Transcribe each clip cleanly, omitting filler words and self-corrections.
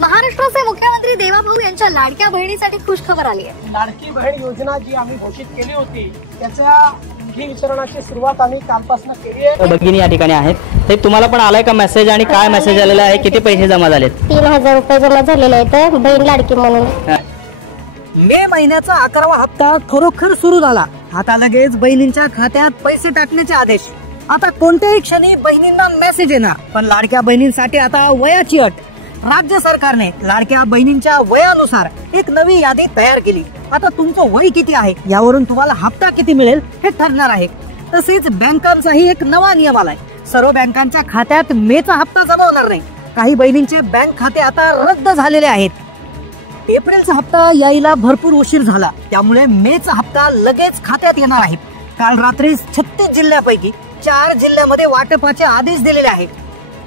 महाराष्ट्राचे मुख्यमंत्री देवाभाऊ यांच्या लाडक्या बहिणीसाठी खुश खबर आली आहे। लाडकी बहीण योजना जी आम्ही घोषित केली होती त्याच्या ही वितरणाची सुरुवात आम्ही कालपासून केली आहे। भगिनी या ठिकाणी आहेत, ते तुम्हाला पण आलाय का मेसेज आणि काय मेसेज आलेला आहे, किती पैसे जमा झालेत? 3000 रुपये जमा झालेले आहेत बहीण लाडकी म्हणून। मे महिन्याचा 11वा हप्ता खरोखर सुरू झाला। आता लगेच बहिणींच्या खात्यात पैसे टाकण्याचे आदेश। आता कोणत्याही क्षणी बहिणींना मेसेज येणार, पण लाडक्या बहिणींसाठी आता वयाची अट। राज्य सरकारने लाडक्या बहिणींच्या वयानुसार एक नवी यादी तयार केली। आता तुमचं वय किती आहे यावरून तुम्हाला हप्ता किती मिळेल हे ठरणार आहे। तसेच बँकांचाही एक नवा नियम आलाय। सर्व बँकांच्या खात्यात मेचा हप्ता जमा होणार नाही। काही बहिणींचे बँक खाते आता रद्द झालेले आहेत। एप्रिलचा हप्ता यायला भरपूर उशीर झाला, त्यामुळे मेचा हप्ता लगेच खात्यात येणार आहे। काल रात्री 36 जिल्ह्यापैकी 4 जिल्ह्यामध्ये वाटपाचे आदेश दिलेले आहेत।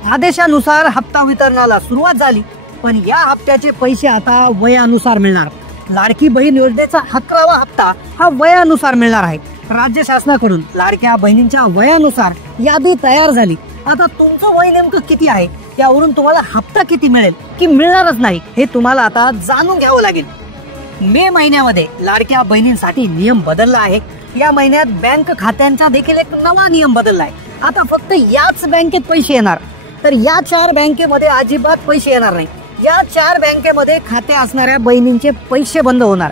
आदेशानुसार हप्ता वितरणाला सुरुवात झाली, पण या हप्त्याचे पैसे आता वयानुसार मिळणार। लाडकी बहीण योजनेचा 11वा हप्ता हा वयानुसार मिळणार आहे। राज्य शासनाकडून लाडक्या बहिणींच्या वयानुसार यादी तयार झाली। आता तुमचं वय नेमकं किती आहे त्यावरून तुम्हाला हप्ता किती मिळेल की मिळणारच नाही हे तुम्हाला आता जाणून घ्यावं लागेल। मे महिन्यामध्ये लाडक्या बहिणींसाठी नियम बदलला आहे। या महिन्यात बँक खात्यांचा देखील एक नवा नियम बदलला आहे। आता फक्त याच बँकेत पैसे येणार, तर या 4 बँकेमध्ये अजिबात पैसे येणार नाही। या 4 बँकेमध्ये खाते असणाऱ्या बहिणींचे पैसे बंद होणार।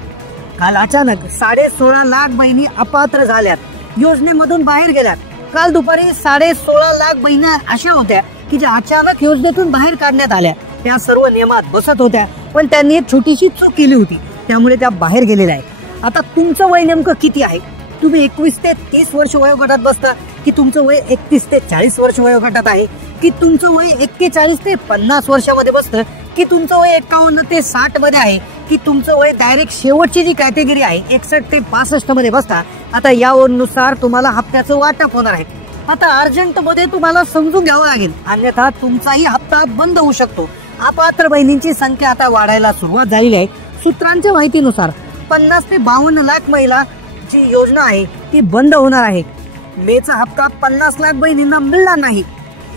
काल अचानक 16.5 लाख बहिणी अपात्र झाल्यात, योजनेमधून बाहेर गेल्यात। काल दुपारी 16.5 लाख बहिणी अशा होत्या की ज्या अचानक योजनेतून बाहेर काढण्यात आल्या। त्या सर्व नियमात बसत होत्या, पण त्यांनी एक छोटीशी चूक केली होती, त्यामुळे त्या बाहेर गेलेल्या आहेत। आता तुमचं वय नेमकं किती आहे? तुम्ही 21 ते 30 वर्ष वयोगटात बसता की तुमचं वय 31 ते 40 वर्ष वयोगटात आहे, की तुमचं वय 41 ते 50 वर्षामध्ये बसतं, की तुमचं वय 51 ते 60 मध्ये आहे, की तुमचं वय डायरेक्ट शेवटची जी कॅटेगरी आहे 61 ते 65 मध्ये बसता। आता यानुसार तुम्हाला हप्त्याचं वाटप होणार आहे। आता अर्जंट मध्ये तुम्हाला समजून घ्यावं लागेल, अन्यथा तुमचाही हप्ता बंद होऊ शकतो। अपात्र बहिणींची संख्या आता वाढायला सुरुवात झालेली आहे। सूत्रांच्या माहितीनुसार 50 ते 52 लाख महिला जी योजना आहे ती बंद होणार आहे। मेचा हप्ता 50 लाख बहिणींना मिळणार नाही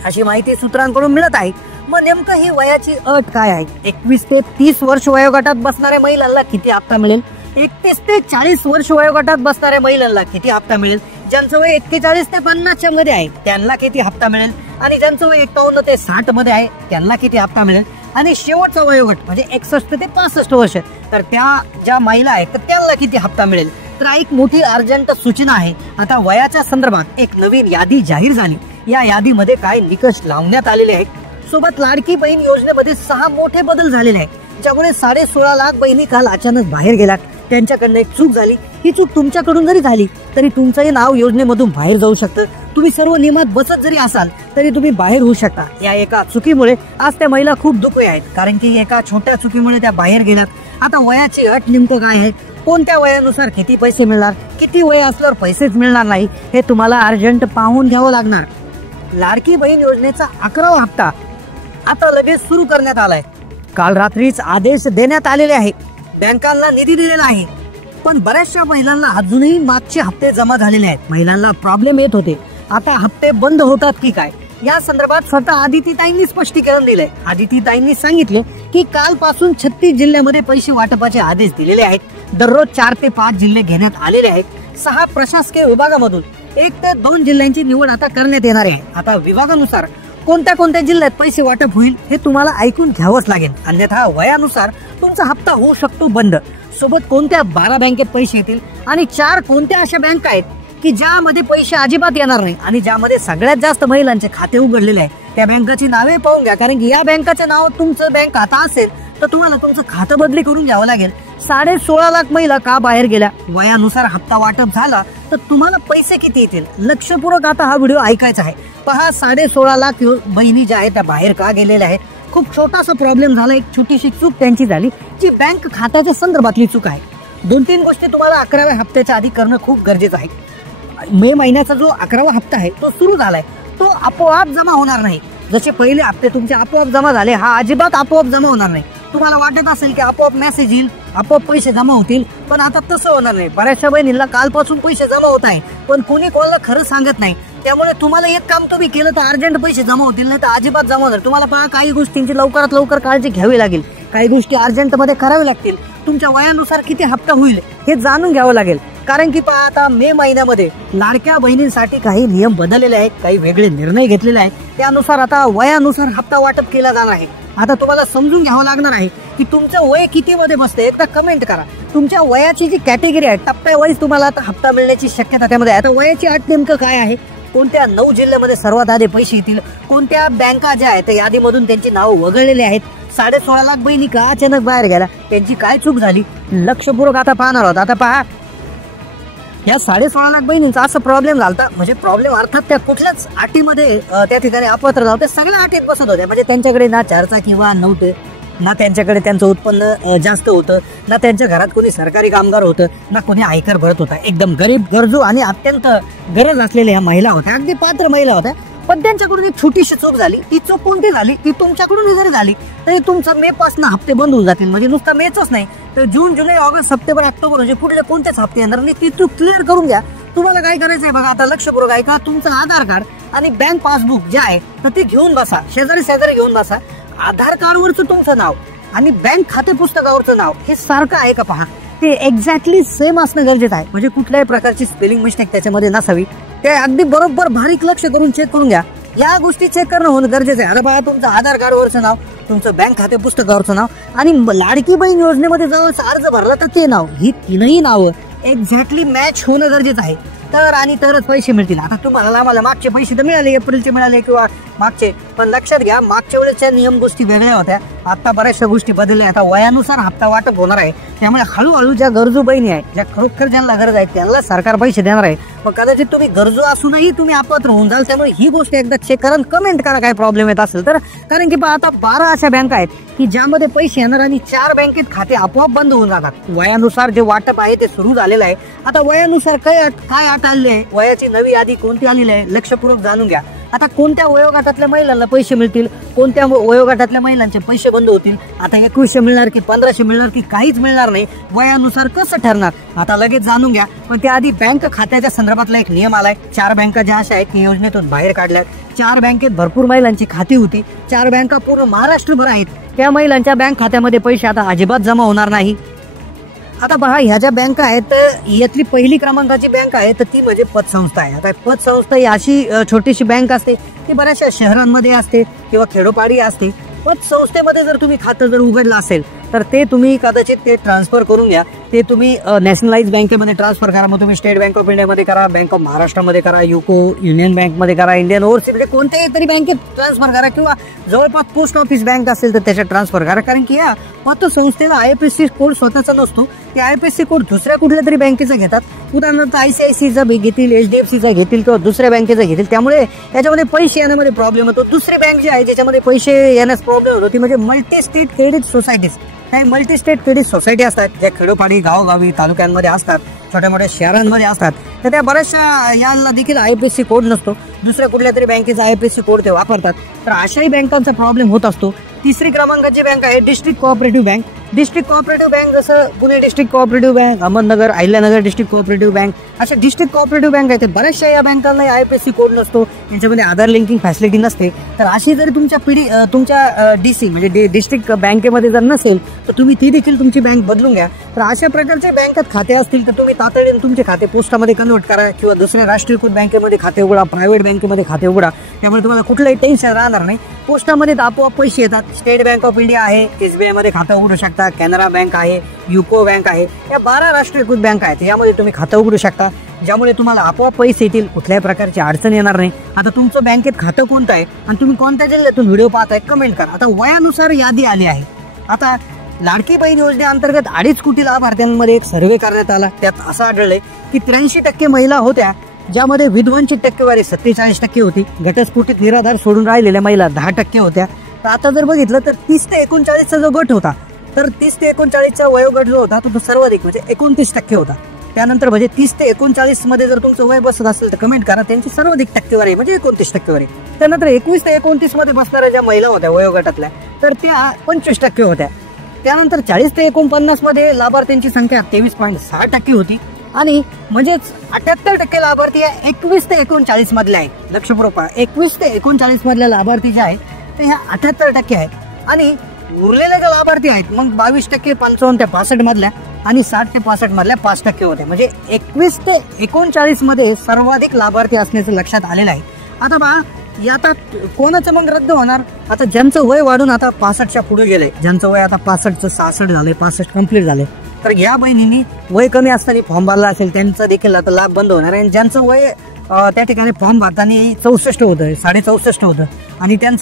अशी माहिती सूत्रांकडून मिळत आहे। मग नेमकं ही वयाची अट काय आहे? 21 ते 30 वर्ष वयोगटात बसणाऱ्या महिलांना किती हप्ता मिळेल? 31 ते 40 वर्ष वयोगटात बसणाऱ्या महिलांना किती हप्ता मिळेल? ज्यांचं वय 41 ते 50 मध्ये आहे त्यांना किती हप्ता मिळेल? आणि ज्यांचं वय 51 ते 60 मध्ये आहे त्यांना किती हप्ता मिळेल? आणि शेवटचा वयोगट म्हणजे 61 ते 65 वर्ष, तर त्या ज्या महिला आहेत तर त्यांना किती हप्ता मिळेल? तर एक मोठी अर्जंट सूचना आहे। आता वयाच्या संदर्भात एक नवीन यादी जाहीर झाली। या यादीमध्ये काय निकष लावण्यात आलेले आहेत। सोबत लाडकी बहीण योजनेमध्ये 6 मोठे बदल झालेले आहेत, ज्यामुळे 16.5 लाख बहिणी काल अचानक बाहेर गेल्यात। त्यांच्याकडनं एक चूक झाली, ही चूक तुमच्याकडून जरी झाली तरी तुमचंही नाव योजनेमधून बाहेर जाऊ शकतं। तुम्ही सर्व नियमात बसत जरी असाल तरी तुम्ही बाहेर होऊ शकता। या एका चुकीमुळे आज त्या महिला खूप दुःखी आहेत, कारण की एका छोट्या चुकीमुळे त्या बाहेर गेल्यात। आता वयाची अट नेमकं काय आहे, कोणत्या वयानुसार किती पैसे मिळणार, किती वय असल्यावर पैसेच मिळणार नाही हे तुम्हाला अर्जंट पाहून घ्यावं लागणार। लाडकी बहीण योजनेचा 11वा हप्ता आता लगेच सुरू करण्यात आलाय। काल रात्रीच आदेश देण्यात आलेले आहे। बँकांना निधी दिलेला आहे, पण बऱ्याचशा महिलांना अजूनही मागचे हप्ते जमा झालेले आहेत। महिलांना प्रॉब्लेम येत होते, आता हप्ते बंद होतात की काय या संदर्भात स्वतः आदितीताईंनी स्पष्टीकरण दिलंय। आदितीताईंनी सांगितलं की कालपासून 36 जिल्ह्यामध्ये पैसे वाटपाचे आदेश दिलेले आहेत। दररोज 4 ते 5 जिल्हे घेण्यात आलेले आहेत। 6 प्रशासकीय विभागामधून 1 ते 2 जिल्ह्यांची निवड आता करण्यात येणार आहे। आता विभागानुसार कोणत्या कोणत्या जिल्ह्यात पैसे वाटप होईल हे तुम्हाला ऐकून घ्यावंच लागेल, अन्यथा वयानुसार तुमचा हप्ता होऊ शकतो बंद। सोबत कोणत्या 12 बँकेत पैसे येतील आणि 4 कोणत्या अशा बँका आहेत की ज्यामध्ये पैसे अजिबात येणार नाही आणि ज्यामध्ये सगळ्यात जास्त महिलांचे खाते उघडलेले आहे त्या बँकाची नावे पाहून घ्या, कारण की या बँकाचे नाव तुमचं बँक खाता असेल तर तुम्हाला तुमचं खातं बदली करून घ्यावं लागेल। 16.5 लाख महिला का बाहेर गेल्या, वयानुसार हप्ता वाटप झाला तर तुम्हाला पैसे किती येतील, लक्षपूर्वक आता हा व्हिडिओ ऐकायचा आहे। पहा, 16.5 लाख बहिणी ज्या आहेत त्या बाहेर का गेलेल्या आहेत। खूप छोटासा प्रॉब्लेम झाला, एक छोटीशी चूक त्यांची झाली जी बँक खात्याच्या संदर्भातली चूक आहे। 2-3 गोष्टी तुम्हाला 11व्या हप्त्याच्या आधी करणं खूप गरजेचं आहे। मे महिन्याचा जो 11वा हप्ता आहे तो सुरू झालाय, तो आपोआप जमा होणार नाही। जसे पहिले हप्ते तुमचे आपोआप जमा झाले, हा अजिबात आपोआप जमा होणार नाही। तुम्हाला वाटत असेल की आपोआप मेसेज येईल, आपोआप पैसे जमा होतील, पण आता तसं होणार नाही. बऱ्याचशा बहिणींना कालपासून पैसे जमा होत आहे, पण कोणी कोणाला खरं सांगत नाही. त्यामुळे तुम्हाला एक काम तुम्ही केलं तर अर्जंट पैसे जमा होतील, नाही तर अजिबात जमा होणार. तुम्हाला पहा काही गोष्टींची लवकरात लवकर काळजी घ्यावी लागेल, काही गोष्टी अर्जंटमध्ये कराव्या लागतील. तुमच्या वयानुसार किती हप्ता होईल हे जाणून घ्यावं लागेल. कारण की पहा आता मे महिन्यामध्ये लाडक्या बहिणींसाठी काही नियम बदललेले आहेत, काही वेगळे निर्णय घेतलेले आहेत. त्यानुसार आता वयानुसार हप्ता वाटप केला जाणार आहे. आता तुम्हाला समजून घ्यावं लागणार आहे की तुमचं वय किती मध्ये बसते. एकदा कमेंट करा तुमच्या वयाची जी कॅटेगरी आहे, टप्प्यावाईज तुम्हाला आता हप्ता मिळण्याची शक्यता त्यामध्ये. आता वयाची अट नेमकं काय आहे, कोणत्या 9 जिल्ह्यामध्ये सर्वात आधी पैसे येतील, कोणत्या बँका ज्या आहेत त्या यादीमधून त्यांची नावं वगळलेली आहेत, 16.5 लाख बहिणी का अचानक बाहेर गेल्या, त्यांची काय चूक झाली, लक्षपूर्वक आता पाहणार आहोत. आता पहा, या 16.5 लाख बहिणींचा असं प्रॉब्लेम झाला, म्हणजे प्रॉब्लेम अर्थात त्या कुठल्याच अटीमध्ये त्या ठिकाणी अपात्र झाले, सगळ्या अटीत बसत होत्या. म्हणजे त्यांच्याकडे ना 4 किंवा नव्हते, ना त्यांच्याकडे त्यांचं उत्पन्न जास्त होतं, ना त्यांच्या घरात कोणी सरकारी कामगार होतं, ना कोणी आयकर भरत होता. एकदम गरीब, गरजू आणि अत्यंत गरज असलेल्या ह्या महिला होत्या, अगदी पात्र महिला होत्या. पण त्यांच्याकडून एक छोटीशी चूक झाली. ती चूक कोणती झाली, ती तुमच्याकडून जरी झाली तरी तुमचा मे पासून हप्ते बंद होऊन जातील. म्हणजे नुसता मेच नाही तर जून, जुलै, ऑगस्ट, सप्टेंबर, ऑक्टोबर म्हणजे पुढे कोणतेच हप्ते येणार नाही. ती चूक क्लिअर करून घ्या. तुम्हाला काय करायचंय बघा, आता लक्षपूर्वक ऐका. तुमचं आधार कार्ड आणि बँक पासबुक जे आहे तर ते घेऊन बसा, शेजारी घेऊन बसा. आधार कार्डवरचं तुमचं नाव आणि बँक खाते पुस्तकावरचं नाव हे सारखं आहे का पहा, ते एक्झॅक्टली सेम असणं गरजेचं आहे. म्हणजे कुठल्याही प्रकारची स्पेलिंग मिस्टेक त्याच्यामध्ये नसावी. ते अगदी बरोबर बारीक लक्ष करून चेक करून घ्या. या गोष्टी चेक करणं होणं गरजेचं आहे. अरे बघा, तुमचं आधार कार्डवरचं नाव, तुमचं बँक खाते पुस्तकावरचं नाव आणि लाडकी बहीण योजनेमध्ये जवळ अर्ज भरला तर ते नाव, ही तीनही नावं एक्झॅक्टली मॅच होणं गरजेचं आहे. तरच पैसे मिळतील. आता तुम्हाला आम्हाला मागचे पैसे तर मिळाले, एप्रिलचे मिळाले किंवा मागचे, पण लक्षात घ्या मागच्या वेळेच्या नियम गोष्टी वेगळ्या होत्या. आता बऱ्याचशा गोष्टी बदलल्या. आता वयानुसार हप्ता वाटप होणार आहे. त्यामुळे हळूहळू ज्या गरजू बहिणी आहेत, ज्या खरोखर ज्यांना गरज आहे त्यांना सरकार पैसे देणार आहे. मग कदाचित तुम्ही गरजू असूनही तुम्ही अपात्र होऊन जाल. त्यामुळे ही गोष्ट एकदा चेक करा, कमेंट करा काय प्रॉब्लेम येत असेल तर. कारण की पहा, आता 12 अशा बँका आहेत की ज्यामध्ये पैसे येणार आणि 4 बँकेत खाते आपोआप बंद होऊन जातात. वयानुसार जे वाटप आहे ते सुरू झालेलं आहे. आता वयानुसार काय अट आलेली आहे, वयाची नवी यादी कोणती आलेली आहे, लक्षपूर्वक जाणून घ्या. आता कोणत्या वयोगटातल्या महिलांना पैसे मिळतील, कोणत्या वयोगटातल्या महिलांचे पैसे बंद होतील, आता 2100 मिळणार की 1500 मिळणार की काहीच मिळणार नाही, वयानुसार कसं ठरणार आता लगेच जाणून घ्या. पण त्याआधी बँक खात्याच्या संदर्भातला एक नियम आलाय. 4 बँका ज्या अशा आहेत की योजनेतून बाहेर काढल्यात. 4 बँकेत भरपूर महिलांची खाती होती. 4 बँका पूर्ण महाराष्ट्रभर आहेत. त्या महिलांच्या बँक खात्यामध्ये पैसे आता अजिबात जमा होणार नाही. आता पहा, ह्या ज्या बँका आहेत यातली पहिली क्रमांकाची बँक आहे तर ती म्हणजे पतसंस्था आहे. आता पतसंस्था ही अशी छोटीशी बँक असते ती बऱ्याचशा शहरांमध्ये असते किंवा खेडोपाडी असते. पतसंस्थेमध्ये जर तुम्ही खातं जर उघडलं असेल तर ते तुम्ही कदाचित ते ट्रान्सफर करून घ्या. ते तुम्ही नॅशनलाइज बँकेमध्ये ट्रान्सफर करा. मग तुम्ही स्टेट बँक ऑफ इंडियामध्ये करा, बँक ऑफ महाराष्ट्रामध्ये करा, युको युनियन बँकमध्ये करा, इंडियन ओव्हरसीज म्हणजे कोणत्याही तरी बँकेत ट्रान्सफर करा किंवा जवळपास पोस्ट ऑफिस बँक असेल तर त्याच्यात ट्रान्सफर करा. कारण की या पतसंस्थेला IFSC कोड स्वतःचा नसतो. ते IFSC कोड दुसऱ्या कुठल्या तरी बँकेचा घेतात. उदाहरणार्थ ICICIचा घेतील, HDFCचा घेतील किंवा दुसऱ्या बँकेचा घेतील. त्यामुळे त्याच्यामध्ये पैसे येण्यामध्ये प्रॉब्लेम होतो. दुसरी बँक जी आहे ज्याच्यामध्ये पैसे येण्यास प्रॉब्लेम होतो ती म्हणजे मल्टी स्टेट क्रेडिट सोसायटीज. काही मल्टी स्टेट क्रेडिट सोसायटी असतात ज्या खेडोपाडी, गावोगावी, तालुक्यांमध्ये असतात, छोट्या मोठ्या शहरांमध्ये असतात. तर त्या बऱ्याचशा याला देखील IFSC कोड नसतो. दुसऱ्या कुठल्या तरी बँकेचा IFSC कोड ते वापरतात. तर अशाही बँकांचा प्रॉब्लेम होत असतो. तिसरी क्रमांकाची बँक आहे district cooperative bank. District cooperative bank जसं Pune district cooperative bank, Ahmednagar, Ahilyanagar district cooperative bank, अशा डिस्ट्रिक्ट कोऑपरेटिव्ह बँक आहेत. बऱ्याचशा या बँकांना IFSC कोड नसतो, त्यांच्यामध्ये आधार लिंकिंग फॅसिलिटी नसते. तर अशी जरी तुमच्या DC म्हणजे डिस्ट्रिक्ट बँकेमध्ये जर नसेल तर तुम्ही ती देखील तुमची बँक बदलून घ्या. तर अशा प्रकारचे बँकेत खाते असतील तर तुम्ही तातडीने तुमचे खाते पोस्टामध्ये कन्वर्ट करा किंवा दुसऱ्या राष्ट्रीयकृत बँकेमध्ये खाते उघडा, प्रायव्हेट बँकेमध्ये खाते उघडा. त्यामुळे तुम्हाला कुठलंही टेन्शन राहणार नाही. पोस्टामध्ये आपोआप पैसे येतात. स्टेट बँक ऑफ इंडिया आहे, SBI मध्ये खातं उघडू शकता, कॅनरा बँक आहे, युको बँक आहे, या 12 राष्ट्रीयकृत बँक आहेत. यामध्ये तुम्ही खातं उघडू शकता, ज्यामुळे तुम्हाला आपोआप पैसे येतील, कुठल्याही प्रकारची अडचण येणार नाही. आता तुमचं बँकेत खातं कोणतं आहे आणि तुम्ही कोणत्या जिल्ह्यातून व्हिडिओ पाहताय कमेंट करा. आता वयानुसार यादी आली आहे. आता लाडकी बहीण योजनेअंतर्गत 2.5 कोटी लाभार्थ्यांमध्ये एक सर्व्हे करण्यात आला. त्यात असं आढळलंय की 83% महिला होत्या, ज्यामध्ये विधवांची टक्केवारी 47% होती. घटस्फोटित निराधार सोडून राहिलेल्या महिला 10% होत्या. तर आता जर बघितलं तर 30 ते 39चा जो गट होता, तर 30 ते 39चा वयोगट जो होता तो सर्वाधिक म्हणजे 29% होता. त्यानंतर म्हणजे 30 ते 39 मध्ये जर तुमचं वय बसत असेल तर कमेंट करा. त्यांची सर्वाधिक टक्केवारी म्हणजे 29 टक्केवारी. त्यानंतर 21 ते 29 मध्ये बसणाऱ्या ज्या महिला होत्या वयोगटातल्या तर त्या 25% होत्या. त्यानंतर 40 ते 49 मध्ये लाभार्थ्यांची संख्या 23.6% होती आणि म्हणजेच 78% लाभार्थी 21 ते 39 मधले आहेत. लक्षपूर्वक पहा, 21 ते 39 मधल्या लाभार्थी जे आहेत ते ह्या 78% आहेत आणि उरलेले जे लाभार्थी आहेत मग 22%, 55 ते 65 मधल्या आणि 60 ते 65 मधल्या 5% होते. म्हणजे 21 ते 39 मध्ये सर्वाधिक लाभार्थी असण्याचं लक्षात आलेलं आहे. आता पहा, आता कोणाचं मग रद्द होणार? आता ज्यांचं वय वाढून आता 65च्या पुढे गेलंय, ज्यांचं वय आता 65चं 66 झालंय, 65 कंप्लीट झालंय, तर या बहिणींनी वय कमी असताना फॉर्म भरला असेल त्यांचा देखील आता लाभ बंद होणार आहे. ज्यांचं वय त्या ठिकाणी फॉर्म भरताना 64 होतं, 64.5 होतं आणि त्यांचं